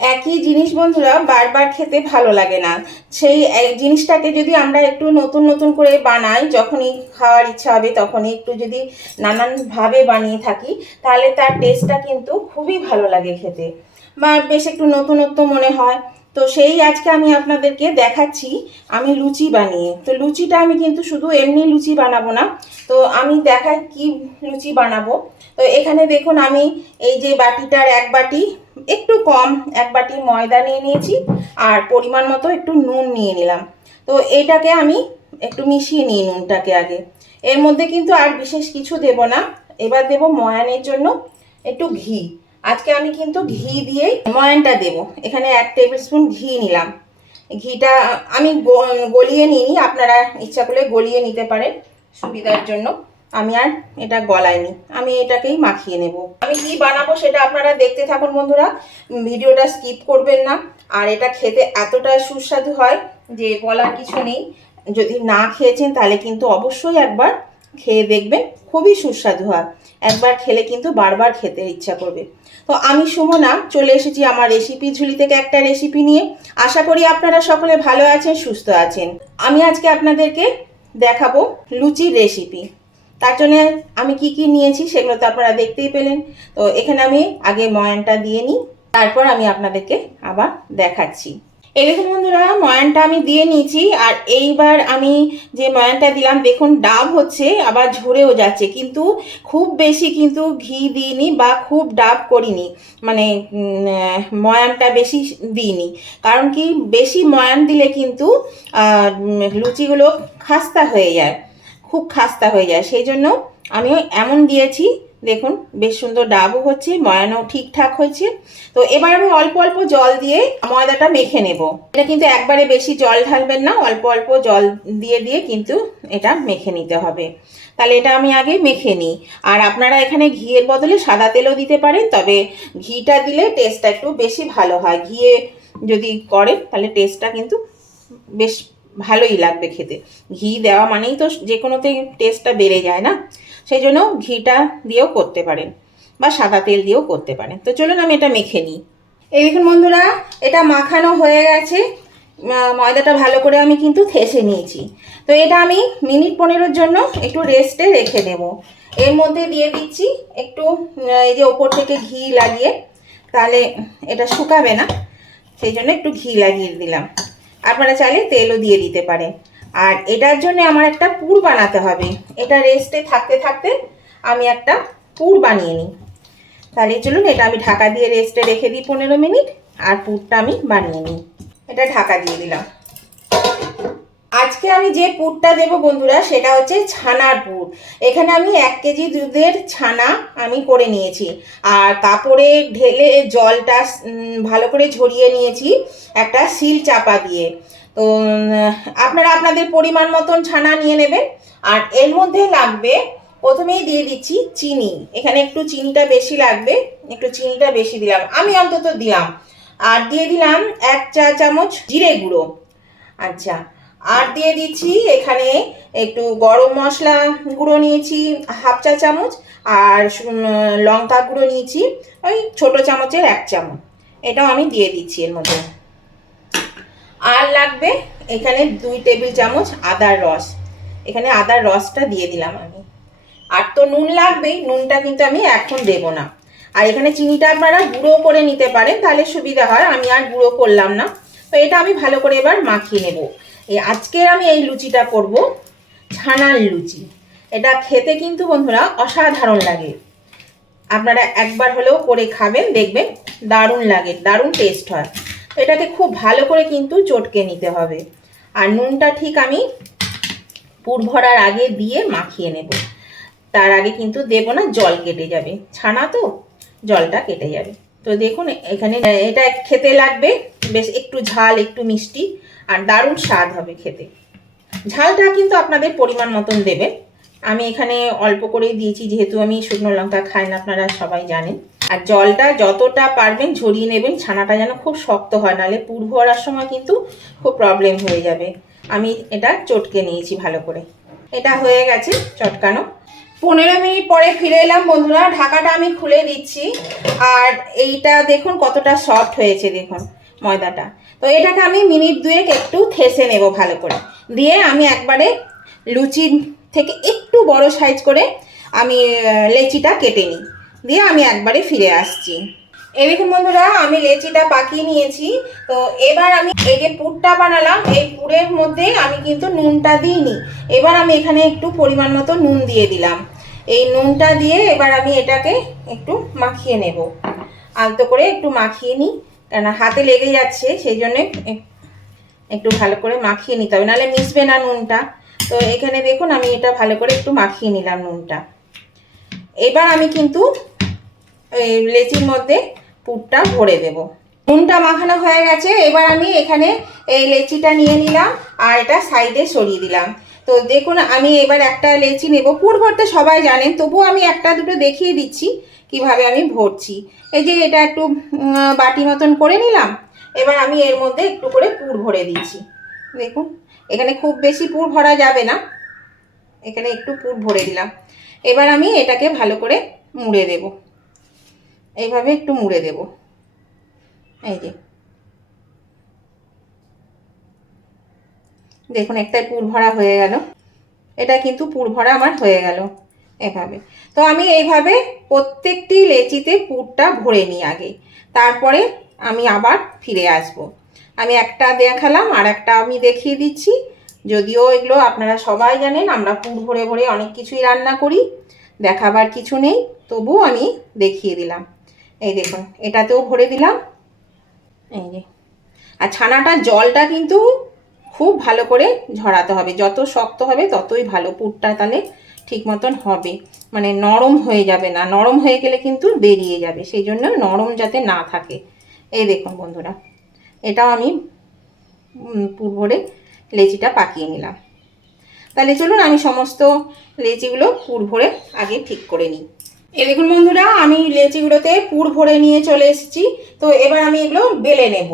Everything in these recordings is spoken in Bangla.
একই জিনিস বন্ধুরা বারবার খেতে ভালো লাগে না। সেই জিনিসটাকে যদি আমরা একটু নতুন নতুন করে বানাই, যখনই খাওয়ার ইচ্ছা হবে তখনই একটু যদি নানানভাবে বানিয়ে থাকি, তাহলে তার টেস্টটা কিন্তু খুবই ভালো লাগে খেতে, বা বেশ একটু নতুনত্ব মনে হয়। তো সেই আজকে আমি আপনাদেরকে দেখাচ্ছি আমি লুচি বানিয়ে। তো লুচিটা আমি কিন্তু শুধু এমনি লুচি বানাবো না, তো আমি দেখাই কি লুচি বানাবো। তো এখানে দেখুন আমি এই যে বাটিটার এক বাটি একটু কম, এক বাটি ময়দা নিয়ে নিয়েছি, আর পরিমাণ মতো একটু নুন নিয়ে নিলাম। তো এইটাকে আমি একটু মিশিয়ে নিই নুনটাকে আগে। এর মধ্যে কিন্তু আর বিশেষ কিছু দেব না। এবার দেব ময়ানের জন্য একটু ঘি। আজকে আমি কিন্তু ঘি দিয়ে ময়ানটা দেব। এখানে 1 টেবিল স্পুন ঘি নিলাম। ঘিটা আমি গলিয়ে নিই, আপনারা ইচ্ছা করলে গলিয়ে নিতে পারেন সুবিধার জন্য। আমি আর এটা গলাইনি, আমি এটাকেই মাখিয়ে নেব। আমি কি বানাবো সেটা আপনারা দেখতে থাকুন বন্ধুরা, ভিডিওটা স্কিপ করবেন না। আর এটা খেতে এতটা সুস্বাদু হয় যে বলার কিছু নেই। যদি না খেয়েছেন তাহলে কিন্তু অবশ্যই একবার খেয়ে দেখবেন, খুবই সুস্বাদু হয়। একবার খেলে কিন্তু বারবার খেতে ইচ্ছা করবে। তো আমি সুমনা চলে এসেছি আমার রেসিপি ঝুলি থেকে একটা রেসিপি নিয়ে। আশা করি আপনারা সকলে ভালো আছেন, সুস্থ আছেন। আমি আজকে আপনাদেরকে দেখাবো লুচির রেসিপি। তার জন্য আমি কি কি নিয়েছি সেগুলো তো আপনারা দেখতেই পেলেন। তো এখানে আমি আগে ময়ানটা দিয়ে নিই, তারপর আমি আপনাদেরকে আবার দেখাচ্ছি। এই দেখুন বন্ধুরা, ময়ানটা আমি দিয়ে নিয়েছি। আর এইবার আমি যে ময়ানটা দিলাম দেখুন ডাব হচ্ছে, আবার ঝরেও যাচ্ছে, কিন্তু খুব বেশি কিন্তু ঘি দিইনি বা খুব ডাব করিনি, মানে ময়ানটা বেশি দিইনি। কারণ কি, বেশি ময়ান দিলে কিন্তু লুচিগুলো খাস্তা হয়ে যায়, খুব খাস্তা হয়ে যায়। সেই জন্য আমিও এমন দিয়েছি। দেখুন বেশ সুন্দর ডাবও হচ্ছে, ময়ানও ঠিকঠাক হয়েছে। তো এবার আমি অল্প অল্প জল দিয়ে ময়দাটা মেখে নেব। এটা কিন্তু একবারে বেশি জল ঢালবেন না, অল্প অল্প জল দিয়ে দিয়ে কিন্তু এটা মেখে নিতে হবে। তাহলে এটা আমি আগে মেখে নিই। আর আপনারা এখানে ঘিয়ের বদলে সাদা তেলও দিতে পারেন, তবে ঘিটা দিলে টেস্টটা একটু বেশি ভালো হয়। ঘিয়ে যদি করেন তাহলে টেস্টটা কিন্তু বেশ ভালোই লাগবে খেতে। ঘি দেওয়া মানেই তো যে কোনোতেই টেস্টটা বেড়ে যায় না, সেই জন্য ঘিটা দিয়েও করতে পারেন বা সাদা তেল দিয়েও করতে পারেন। তো চলুন আমি এটা মেখে নিই। এই দেখুন বন্ধুরা, এটা মাখানো হয়ে গেছে। ময়দাটা ভালো করে আমি কিন্তু থেসে নিয়েছি। তো এটা আমি মিনিট 15-এর জন্য একটু রেস্টে রেখে দেব। এর মধ্যে দিয়ে দিচ্ছি একটু এই যে ওপর থেকে ঘি লাগিয়ে, তাহলে এটা শুকাবে না, সেই জন্য একটু ঘি লাগিয়ে দিলাম। আপনারা চাইলে তেলও দিয়ে দিতে পারেন। আর এটার জন্য আমার একটা পুর বানাতে হবে। এটা রেস্টে থাকতে থাকতে আমি একটা পুর বানিয়ে নিই। তাহলে চলুন এটা আমি ঢাকা দিয়ে রেস্টে রেখে দিই 15 মিনিট, আর পুরটা আমি বানিয়ে নিই। এটা ঢাকা দিয়ে দিলাম। আজকে আমি যে পুরটা দেব বন্ধুরা সেটা হচ্ছে ছানার পুর। এখানে আমি 1 কেজি দুধের ছানা আমি করে নিয়েছি, আর কাপড়ে ঢেলে জলটা ভালো করে ঝরিয়ে নিয়েছি একটা সিল চাপা দিয়ে। তো আপনারা আপনাদের পরিমাণ মতন ছানা নিয়ে নেবেন। আর এর মধ্যে লাগবে, প্রথমেই দিয়ে দিচ্ছি চিনি। এখানে একটু চিনিটা বেশি লাগবে, একটু চিনিটা বেশি দিলাম, আমি অন্তত দিলাম। আর দিয়ে দিলাম 1 চা চামচ জিরে গুঁড়ো। আচ্ছা, আর দিয়ে দিচ্ছি এখানে একটু গরম মশলা গুঁড়ো নিয়েছি 1/2 চা চামচ, আর লঙ্কা গুঁড়ো নিয়েছি ওই ছোট চামচের 1 চামচ। এটাও আমি দিয়ে দিচ্ছি এর মধ্যে। আর লাগবে এখানে 2 টেবিল চামচ আদার রস। এখানে আদার রসটা দিয়ে দিলাম আমি। আর তো নুন লাগবেই, নুনটা কিন্তু আমি এখন দেব না। আর এখানে চিনিটা আপনারা গুঁড়ো করে নিতে পারেন, তাহলে সুবিধা হয়। আমি আর গুঁড়ো করলাম না। তো এটা আমি ভালো করে এবার মাখিয়ে নেব। আজকে আমি এই লুচিটা করব ছানার লুচি। এটা খেতে কিন্তু বন্ধুরা অসাধারণ লাগে। আপনারা একবার হলেও করে খাবেন, দেখবেন দারুণ লাগে, দারুণ টেস্ট হয়। এটাকে খুব ভালো করে কিন্তু চটকে নিতে হবে। আর নুনটা ঠিক আমি পুর ভরার আগে দিয়ে মাখিয়ে নেব। তার আগে কিন্তু দেব না, জল কেটে যাবে, ছানা তো জলটা কেটে যাবে। তো দেখুন এখানে এটা খেতে লাগবে বেশ একটু ঝাল, একটু মিষ্টি, আর দারুণ স্বাদ হবে খেতে। ঝালটা কিন্তু আপনাদের পরিমাণ মতন দেবেন। আমি এখানে অল্প করেই দিয়েছি, যেহেতু আমি শুকনো লঙ্কা খাই না, আপনারা সবাই জানেন। আর জলটা যতটা পারবেন ঝরিয়ে নেবেন, ছানাটা যেন খুব শক্ত হয়, নাহলে পুর ভরার সময় কিন্তু খুব প্রবলেম হয়ে যাবে। আমি এটা চটকে নিয়েছি ভালো করে। এটা হয়ে গেছে চটকানো। 15 মিনিট পরে ফিরে এলাম বন্ধুরা। ঢাকাটা আমি খুলে দিচ্ছি। আর এইটা দেখুন কতটা সফট হয়েছে, দেখুন ময়দাটা। তো এটাকে আমি মিনিট 2 একটু থেসে নেব ভালো করে। দিয়ে আমি একবারে লুচি থেকে একটু বড় সাইজ করে আমি লেচিটা কেটে নিই। দিয়ে আমি একবারে ফিরে আসছি। এই দেখুন বন্ধুরা, আমি লেচিটা পাকিয়ে নিয়েছি। তো এবার আমি এই যে পুরটা বানালাম, এই পুরের মধ্যে আমি কিন্তু নুনটা দিইনি। এবার আমি এখানে একটু পরিমাণ মতো নুন দিয়ে দিলাম। এই নুনটা দিয়ে এবার আমি এটাকে একটু মাখিয়ে নেব। আলতো করে একটু মাখিয়ে নিই, কেন হাতে লেগে যাচ্ছে, সেই জন্যে একটু ভালো করে মাখিয়ে নিতে হবে, নাহলে মিশবে না নুনটা। তো এখানে দেখুন আমি এটা ভালো করে একটু মাখিয়ে নিলাম নুনটা। এবার আমি কিন্তু এই লেচির মধ্যে পুরটা ভরে দেব। নুনটা মাখানো হয়ে গেছে। এবার আমি এখানে এই লেচিটা নিয়ে নিলাম আর এটা সাইডে সরিয়ে দিলাম। তো দেখুন আমি এবার একটা লেচি নেব। পুর ভরতে সবাই জানেন, তবুও আমি একটা দুটো দেখিয়ে দিচ্ছি কিভাবে আমি ভরছি। এই যে এটা একটু বাটি মতন করে নিলাম। এবার আমি এর মধ্যে একটু করে পুর ভরে দিচ্ছি। দেখুন এখানে খুব বেশি পুর ভরা যাবে না, এখানে একটু পুর ভরে দিলাম। এবার আমি এটাকে ভালো করে মুড়ে দেব, এইভাবে একটু মুড়ে দেব। এই যে দেখুন একটাই পুর ভরা হয়ে গেল, এটা কিন্তু পুর ভরা আমার হয়ে গেল এভাবে। তো আমি এইভাবে প্রত্যেকটি লেচিতে পুরটা ভরে নিই আগে, তারপরে আমি আবার ফিরে আসব। আমি একটা দেখালাম আর একটা আমি দেখিয়ে দিচ্ছি। যদিও এগুলো আপনারা সবাই জানেন, আমরা পুর ভরে ভরে অনেক কিছুই রান্না করি, দেখাবার কিছু নেই, তবু আমি দেখিয়ে দিলাম। এই দেখুন এটাতেও ভরে দিলাম। এই যে, আর ছানাটার জলটা কিন্তু খুব ভালো করে ঝরাতে হবে, যত শক্ত হবে ততই ভালো, পুরটা তাহলে ঠিক মতন হবে, মানে নরম হয়ে যাবে না, নরম হয়ে গেলে কিন্তু বেরিয়ে যাবে, সেই জন্য নরম যাতে না থাকে। এই দেখুন বন্ধুরা, এটাও আমি পুর ভরে লেচিটা পাকিয়ে নিলাম। তাহলে চলুন আমি সমস্ত লেচিগুলো পুর ভরে আগে ঠিক করে নিই। এই দেখুন বন্ধুরা, আমি লেচিগুলোতে পুর ভরে নিয়ে চলে এসেছি। তো এবার আমি এগুলো বেলে নেব।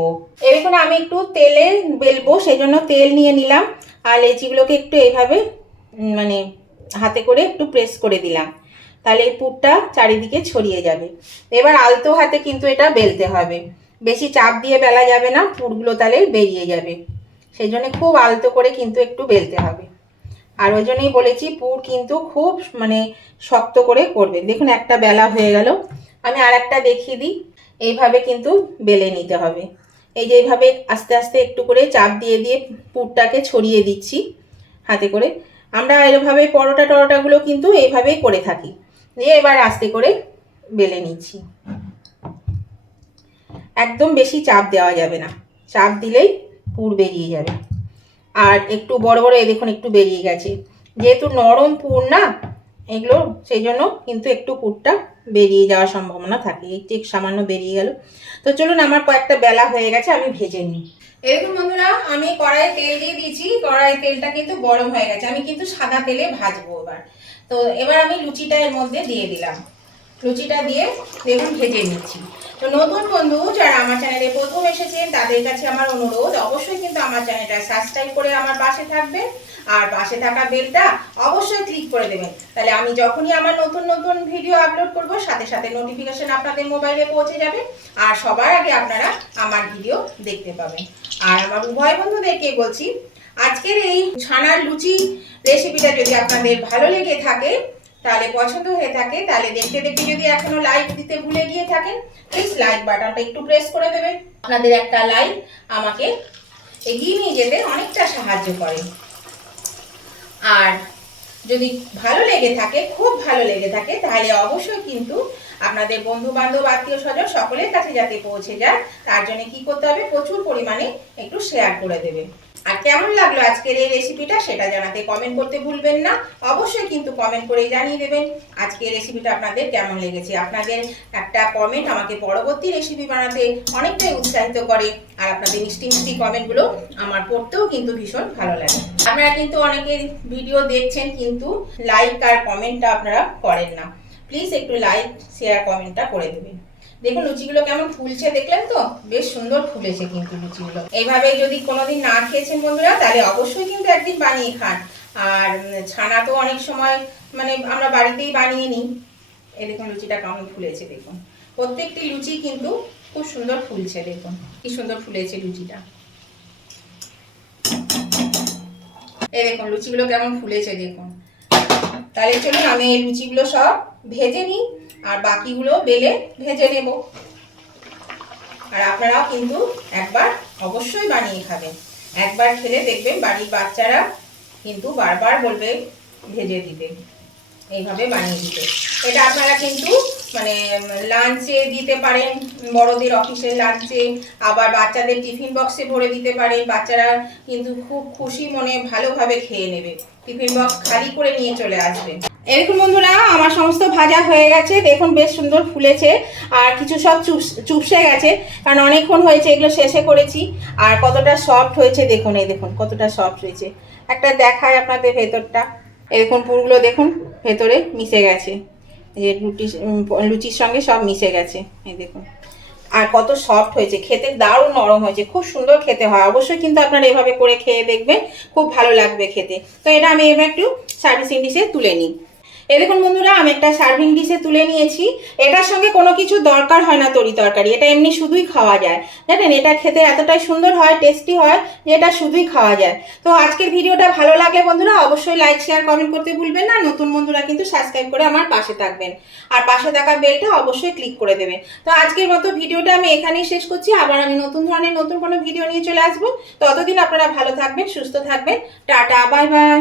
এই দেখুন আমি একটু তেলে বেলবো, সেই জন্য তেল নিয়ে নিলাম আর লেচিগুলোকে একটু এইভাবে মানে হাতে করে একটু প্রেস করে দিলাম, তাহলে এই পুরটা চারিদিকে ছড়িয়ে যাবে। এবার আলতো হাতে কিন্তু এটা বেলতে হবে, বেশি চাপ দিয়ে বেলা যাবে না, পুরগুলো তাহলে বেরিয়ে যাবে, সেই জন্য খুব আলতো করে কিন্তু একটু বেলতে হবে। আর ওই জন্যই বলেছি পুর কিন্তু খুব মানে শক্ত করে করবে। দেখুন একটা বেলা হয়ে গেল, আমি আর একটা দেখিয়ে দিই। এইভাবে কিন্তু বেলে নিতে হবে। এই যে এইভাবে আস্তে আস্তে একটু করে চাপ দিয়ে দিয়ে পুরটাকে ছড়িয়ে দিচ্ছি হাতে করে। আমরা এভাবে পরোটা টরোটাগুলো কিন্তু এইভাবেই করে থাকি। দিয়ে এবার আস্তে করে বেলে নিচ্ছি। একদম বেশি চাপ দেওয়া যাবে না, চাপ দিলেই পুর বেরিয়ে যাবে। আর একটু বড় বড় এই দেখুন একটু বেরিয়ে গেছে, যেহেতু নরম পুর না এগুলো, সেই জন্য কিন্তু একটু পুরটা বেরিয়ে যাওয়ার সম্ভাবনা থাকে। এই ঠিক সামান্য বেরিয়ে গেল। তো চলুন আমার কয়েকটা বেলা হয়ে গেছে, আমি ভেজে নিই। এরকম বন্ধুরা আমি কড়াই তেল দিয়ে দিয়েছি, কড়াই তেলটা কিন্তু গরম হয়ে গেছে, আমি কিন্তু সাদা তেলে ভাজবো এবার। তো এবার আমি লুচিটা এর মধ্যে দিয়ে দিলাম, লুচিটা দিয়ে দেখুন ভেজে নিচ্ছি। তো নতুন বন্ধু যারা আমার চ্যানেলে প্রথম এসেছেন তাদের কাছে আমার অনুরোধ, অবশ্যই কিন্তু আমার চ্যানেলটা সাবস্ক্রাইব করে আমার পাশে থাকবেন আর পাশে থাকা বেলটা অবশ্যই ক্লিক করে দেবেন, তাহলে আমি যখনই আমার নতুন নতুন ভিডিও আপলোড করব সাথে সাথে নোটিফিকেশন আপনাদের মোবাইলে পৌঁছে যাবে আর সবার আগে আপনারা আমার ভিডিও দেখতে পাবেন। আর আমার উভয় বন্ধুদেরকে বলছি, আজকের এই ছানার লুচি রেসিপিটা যদি আপনাদের ভালো লেগে থাকে, তাহলে পছন্দ হয়ে থাকে, তাহলে দেখতে দেখতে যদি এখনো লাইক দিতে ভুলে গিয়ে থাকেন, প্লিজ লাইক বাটনটা একটু প্রেস করে দেবেন। আপনাদের একটা লাইক আমাকে এগিয়ে নিয়ে যেতে অনেকটা সাহায্য করে। আর যদি ভালো লেগে থাকে, খুব ভালো লেগে থাকে, তাহলে অবশ্যই কিন্তু আপনাদের বন্ধু বান্ধব আত্মীয় স্বজন সকলের কাছে যাতে পৌঁছে যায়, তার জন্য কি করতে হবে, প্রচুর পরিমাণে একটু শেয়ার করে দেবেন। আর কেমন লাগলো আজকের এই রেসিপিটা সেটা জানাতে কমেন্ট করতে ভুলবেন না, অবশ্যই কিন্তু কমেন্ট করে জানিয়ে দেবেন আজকের রেসিপিটা আপনাদের কেমন লেগেছে। আপনাদের একটা কমেন্ট আমাকে পরবর্তী রেসিপি বানাতে অনেকটাই উৎসাহিত করে, আর আপনাদের মিষ্টি মিষ্টি কমেন্টগুলো আমার পড়তেও কিন্তু ভীষণ ভালো লাগে। আপনারা কিন্তু অনেকের ভিডিও দেখছেন কিন্তু লাইক আর কমেন্টটা আপনারা করেন না, প্লিজ একটু লাইক শেয়ার কমেন্টটা করে দেবেন। দেখুন লুচিগুলো কেমন ফুলছে, দেখলেন তো? বেশ সুন্দর ফুলেছে কিন্তু লুচিগুলো। এইভাবে যদি কোনোদিন না খেয়েছেন বন্ধুরা, তাহলে অবশ্যই কিন্তু একদিন বানিয়ে খান। আর ছানা তো অনেক সময় মানে আমরা বাড়িতেই বানিয়ে নিই। এই দেখুন লুচিটা কেমন ফুলেছে, দেখুন প্রত্যেকটি লুচি কিন্তু খুব সুন্দর ফুলছে। দেখুন কি সুন্দর ফুলেছে লুচিটা। এই দেখুন লুচিগুলো কেমন ফুলেছে দেখুন। তাহলে চলুন আমি এই লুচিগুলো সব ভেজে নিই, আর বাকিগুলো বেলে ভেজে নেব। আর আপনারাও কিন্তু একবার অবশ্যই বানিয়ে খাবেন। একবার খেলে দেখবেন বাড়ির বাচ্চারা কিন্তু বারবার বলবে ভেজে দিতে, এইভাবে বানিয়ে দিতে। এটা আপনারা কিন্তু মানে লাঞ্চে দিতে পারেন, বড়দের অফিসের লাঞ্চে, আবার বাচ্চাদের টিফিন বক্সে ভরে দিতে পারেন। বাচ্চারা কিন্তু খুব খুশি মনে ভালোভাবে খেয়ে নেবে, টিফিন বক্স খালি করে নিয়ে চলে আসবে। এরকম বন্ধুরা আমার সমস্ত ভাজা হয়ে গেছে, দেখুন বেশ সুন্দর ফুলেছে। আর কিছু সব চুপসে গেছে, কারণ অনেকক্ষণ হয়েছে এগুলো শেষে করেছি। আর কতটা সফট হয়েছে দেখুন, এই দেখুন কতটা সফট হয়েছে। একটা দেখায় আপনাদের ভেতরটা, এই দেখুন পুরগুলো দেখুন ভেতরে মিশে গেছে, এই যে লুচির সঙ্গে সব মিশে গেছে, এই দেখুন। আর কত সফট হয়েছে, খেতে দারুণ নরম হয়েছে, খুব সুন্দর খেতে হয়। অবশ্যই কিন্তু আপনারা এভাবে করে খেয়ে দেখবেন, খুব ভালো লাগবে খেতে। তো এটা আমি এবার একটু সার্ভিসিং ডিশে তুলে নিই। এই দেখুন বন্ধুরা আমি একটা সার্ভিং ডিশে তুলে নিয়েছি। এটার সঙ্গে কোনো কিছু দরকার হয় না তরি তরকারি, এটা এমনি শুধুই খাওয়া যায়। জানেন এটা খেতে এতটাই সুন্দর হয়, টেস্টি হয়, যে এটা শুধুই খাওয়া যায়। তো আজকের ভিডিওটা ভালো লাগলে বন্ধুরা অবশ্যই লাইক শেয়ার কমেন্ট করতে ভুলবেন না। নতুন বন্ধুরা কিন্তু সাবস্ক্রাইব করে আমার পাশে থাকবেন, আর পাশে থাকা বেলটা অবশ্যই ক্লিক করে দেবেন। তো আজকের মতো ভিডিওটা আমি এখানেই শেষ করছি। আবার আমি নতুন ধরনের নতুন কোনো ভিডিও নিয়ে চলে আসবো। ততদিন আপনারা ভালো থাকবেন, সুস্থ থাকবেন। Tata, bye bye.